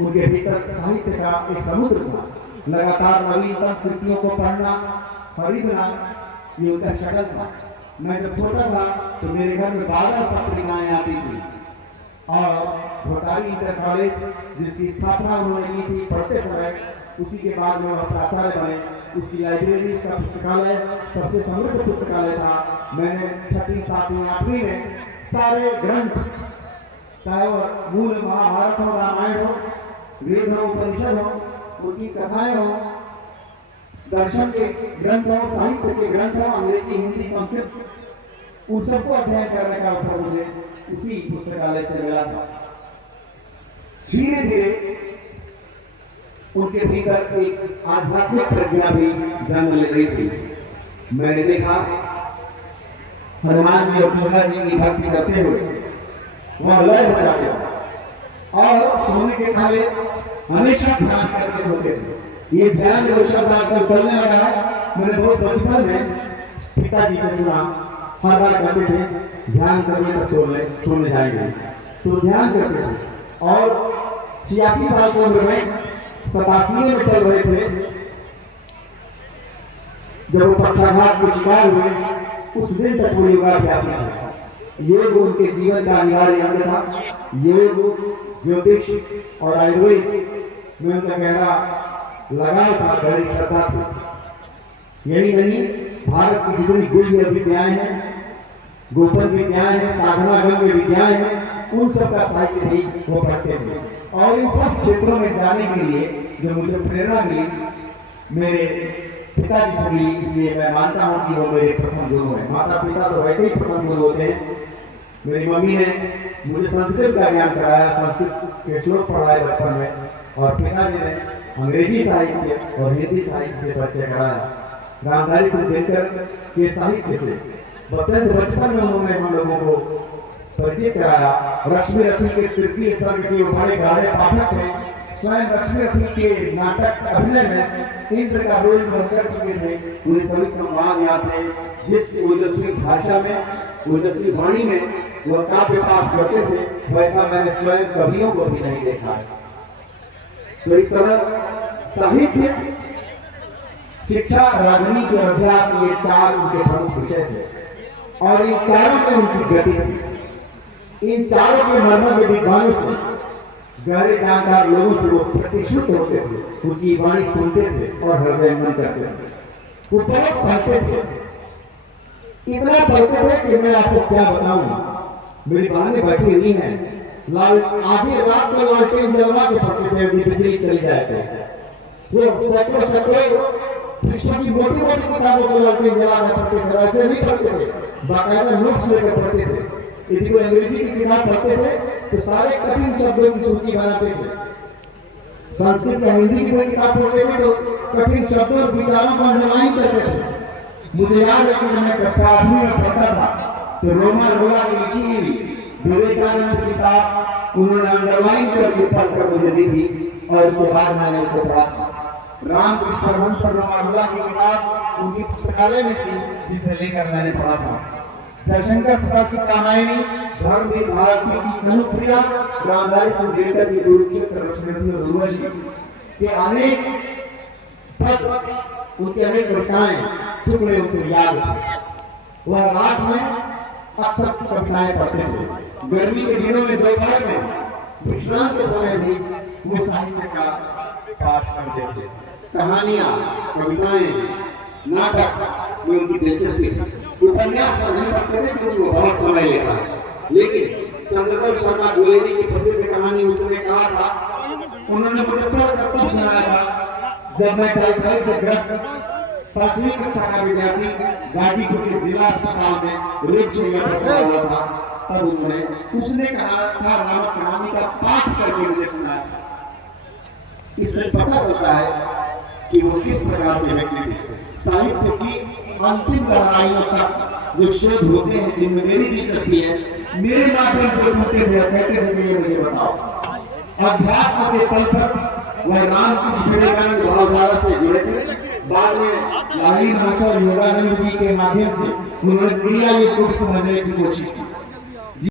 उनके भीतर साहित्य का एक समुद्र था। लगातार नवीनतम कृतियों को पढ़ना, खरीदना, ये उनका शक्ल था। मैं जब छोटा था तो मेरे घर में 12 पत्रिकाएं आती थी और रोटारी इंटर कॉलेज जिसकी स्थापना उन्होंने की थी पढ़ते समय, उसी के बाद में वह प्राचार्य बने। उसकी लाइब्रेरी का पुस्तकालय सबसे समृद्ध पुस्तकालय था। मैंने 6वीं 7वीं 8वीं में सारे ग्रंथ, चाहे वह मूल महाभारत हो, रामायण हो, वेद हो, उपनिषद हो, उनकी कथाएं हो, दर्शन के ग्रंथ हो, साहित्य के ग्रंथ हो, अंग्रेजी, हिंदी, संस्कृत, उन सबको अध्ययन करने का अवसर मुझे उसी पुस्तकालय से मिला था। धीरे धीरे उनके भीतर एक आध्यात्मिक प्रज्ञा भी जन्म ले रही थी। मैंने देखा हनुमान जी और दुर्गा जी की भक्ति करते हुए वह लय हो जाते और सोने के खाले हमेशा ध्यान करके सोते थे। ये ध्यान जो शब्द आजकल चलने लगा है, मैंने बहुत बचपन में पिताजी से सुना, हर बार कहते थे ध्यान करने पर सोने जाएंगे, तो ध्यान करते थे। और 86 साल की उम्र में 87 में चल रहे थे जब वो पक्षाघात के शिकार हुए, उस दिन तक वो योगाभ्यासी थे। योग उनके जीवन का अनिवार्य अंग था। योग, ज्योतिष और आयुर्वेद में उनका गहरा लगाव था, गहरी श्रद्धा थी। यही नहीं, भारत की जितनी गुह्य विद्याएं हैं, गोपन विद्याएं हैं, साधना गंग विद्याएं हैं, उन सब का साहित्य भी वो पढ़ते थे। और इन सब क्षेत्रों में जाने के लिए जो मुझे प्रेरणा मिली मेरे पिताजी से मिली, इसलिए मैं मानता हूँ कि वो मेरे प्रथम गुरु हैं। माता पिता तो वैसे ही प्रथम गुरु होते हैं। मेरी मम्मी ने मुझे संस्कृत का ज्ञान कराया, संस्कृत के श्लोक पढ़ाए बचपन में, और पिताजी ने अंग्रेजी साहित्य और हिंदी साहित्य से परिचय कराया। रामधारी सिंह दिनकर के साहित्य से बचपन में उन्होंने हम लोगों को परिचय कराया। लक्ष्मी रथी के तृतीय सर्ग के बड़े गाढ़े पाठक थे। स्वयं लक्ष्मी रथी के नाटक अभिनय में इंद्र का रोल कर चुके थे। उन्हें सभी संवाद याद थे। जिस ओजस्वी भाषा में, ओजस्वी वाणी में वह काव्य पाठ करते थे, वैसा मैंने स्वयं कवियों को भी नहीं देखा। तो इस तरह साहित्य, शिक्षा, राजनीति और अध्यात्म, ये 4 उनके प्रमुख विषय थे और इन चारों में उनकी गति थी। इन चारों के मर्मों के विद्वानों से, गहरे जानकार लोगों से वो प्रतिष्ठित होते थे, उनकी वाणी सुनते थे और हृदय मन करते थे। वो बहुत पढ़ते थे, इतना पढ़ते थे कि मैं आपको क्या बताऊं। मेरी बहनें बैठी हुई हैं, आधी रात में लालटेन जलवा के पढ़ते थे, बिजली चली जाए थे। वो सैकड़ों पृष्ठों की मोटी मोटी किताबों को लालटेन जला के पढ़ते थे। ऐसे नहीं पढ़ते थे, बाकायदा नोट्स लेकर पढ़ते थे। यदि कोई अंग्रेजी की किताब पढ़ते थे तो सारे कठिन शब्दों की सूची बनाते थे। संस्कृत या हिंदी की कोई किताब पढ़ते थे तो कठिन शब्दों और विचारों को अंडरलाइन करते थे। मुझे याद है कि जब मैं कक्षा 8वीं में पढ़ता था तो रोमा रोला की लिखी हुई विवेकानंद की किताब उन्होंने अंडरलाइन करके पढ़कर मुझे दी थी और उसके बाद मैंने उसको पढ़ा था। रामकृष्ण परमहंस पर रोमा रोला की किताब उनकी पुस्तकालय में थी, जिसे लेकर मैंने पढ़ा था। जयशंकर प्रसाद की कामायनी, धर्मवीर भारती की अनुप्रिया, रामधारी सिंह दिनकर की कुरुक्षेत्र, लक्ष्मी और उर्वशी के अनेक पद, उनके अनेक कविताएं, टुकड़े उनको याद थे। वह रात में अक्सर कविताएं पढ़ते थे। गर्मी के दिनों में दोपहर में विश्राम के समय भी वो साहित्य का पाठ करते थे। कहानियां, कविताएं, नाटक में उनकी दिलचस्पी थी। उपन्यास नहीं पढ़ते थे क्योंकि वो बहुत समय लेता है। लेकिन चंद्रदेव शर्मा द्विवेदी की प्रसिद्ध कहानी उसने कहा था, उन्होंने मुझे तब सुनाया था जब मैं टाइफाइड से ग्रस्त प्राथमिक कक्षा का विद्यार्थी गाजीपुर के जिला अस्पताल में रेप से भर्ती हुआ था। तब उन्होंने उसने कहा था रामक कहानी का पाठ करके मुझे सुनाया था। इससे पता चलता है कि वो किस प्रकार के व्यक्ति थे। साहित्य की अंतिम गहराइयों तक जो शोध होते हैं, जिनमें मेरी दिलचस्पी है, मेरे माध्यम से सुनते थे, कहते थे मुझे बताओ। अध्यात्म के तल पर वह रामकृष्ण विवेकानंद भावधारा से जुड़े थे। बाद में लाहिड़ी नाथ और योगानंद जी के माध्यम से उन्होंने क्रिया योग को समझने की कोशिश की।